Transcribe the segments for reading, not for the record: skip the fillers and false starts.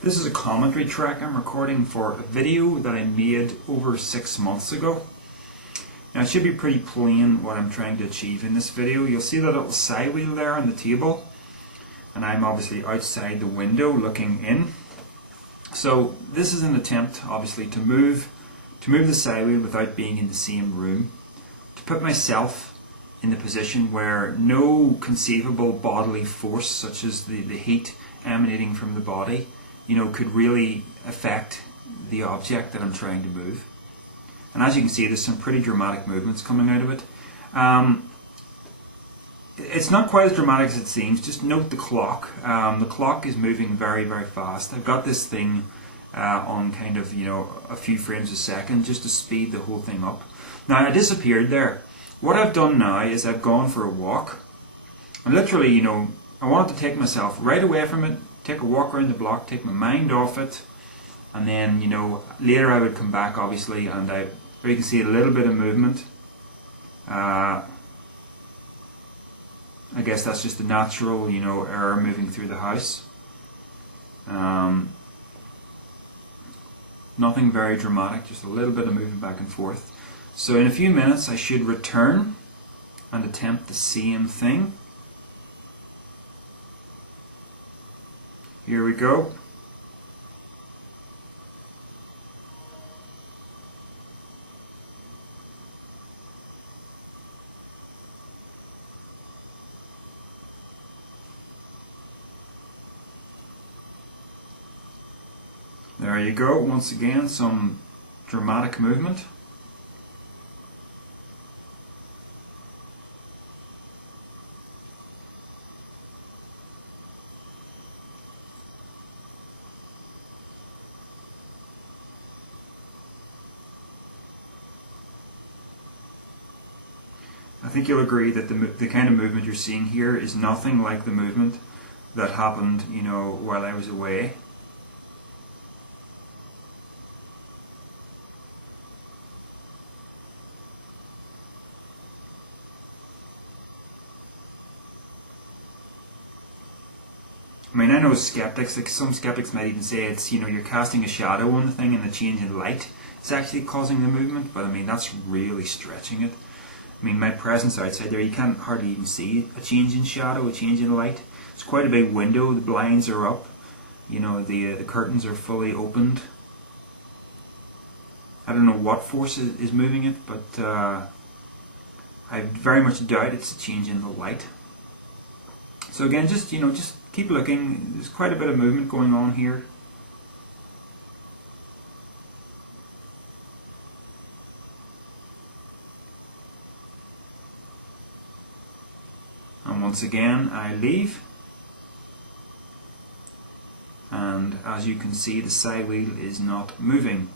This is a commentary track I'm recording for a video that I made over 6 months ago. Now it should be pretty plain what I'm trying to achieve in this video. You'll see the little side wheel there on the table, and I'm obviously outside the window looking in. So this is an attempt obviously to move the side wheel without being in the same room, to put myself in the position where no conceivable bodily force such as the heat emanating from the body could really affect the object that I'm trying to move. And as you can see, there's some pretty dramatic movements coming out of it. It's not quite as dramatic as it seems. Just note the clock. The clock is moving very, very fast. I've got this thing on kind of, a few frames a second just to speed the whole thing up. Now I disappeared there. What I've done now is I've gone for a walk. And literally, I wanted to take myself right away from it, take a walk around the block, take my mind off it, and then, later I would come back obviously, and you can see a little bit of movement. I guess that's just the natural, air moving through the house. Nothing very dramatic, just a little bit of movement back and forth. So in a few minutes I should return and attempt the same thing. Here we go. There you go, once again some dramatic movement. I think you'll agree that the kind of movement you're seeing here is nothing like the movement that happened, while I was away. I mean, I know skeptics, like some skeptics might even say it's, you're casting a shadow on the thing and the change in light is actually causing the movement, but I mean, that's really stretching it. I mean, my presence outside there, you can't hardly even see a change in shadow, a change in light. It's quite a big window, the blinds are up, the curtains are fully opened. I don't know what force is moving it, but I very much doubt it's a change in the light. So again, just keep looking. There's quite a bit of movement going on here. And once again, I leave. And as you can see, the side wheel is not moving.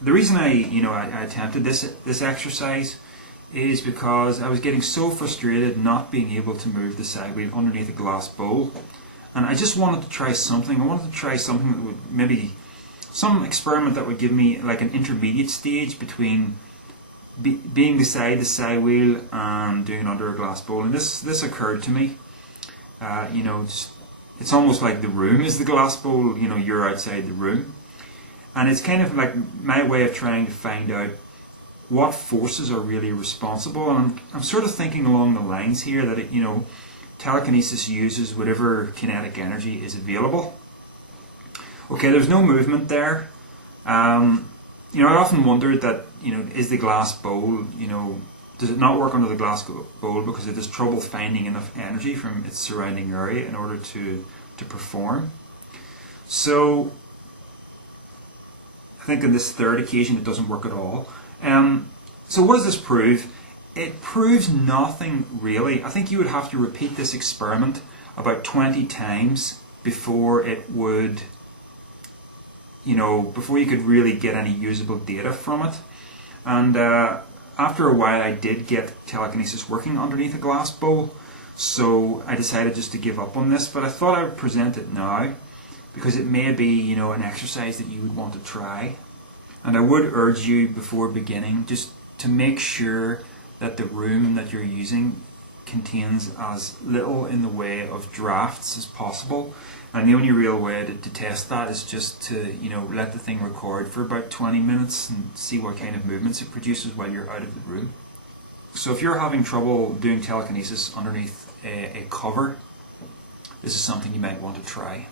The reason I attempted this exercise is because I was getting so frustrated not being able to move the side wheel underneath a glass bowl, and I just wanted to try something. I wanted to try something that would maybe some experiment that would give me like an intermediate stage between being beside the side wheel and doing it under a glass bowl. And this occurred to me. It's almost like the room is the glass bowl. You're outside the room, and it's kind of like my way of trying to find out what forces are really responsible. And I'm sort of thinking along the lines here that telekinesis uses whatever kinetic energy is available. Okay, there's no movement there. I often wondered that is the glass bowl, does it not work under the glass bowl because it has trouble finding enough energy from its surrounding area in order to perform? So I think on this third occasion it doesn't work at all. So what does this prove? It proves nothing really. I think you would have to repeat this experiment about 20 times before it would, before you could really get any usable data from it. And after a while I did get telekinesis working underneath a glass bowl, so I decided just to give up on this, but I thought I would present it now because it may be, an exercise that you would want to try. And I would urge you before beginning just to make sure that the room that you're using contains as little in the way of drafts as possible, and the only real way to test that is just to let the thing record for about 20 minutes and see what kind of movements it produces while you're out of the room. So if you're having trouble doing telekinesis underneath a cover, this is something you might want to try.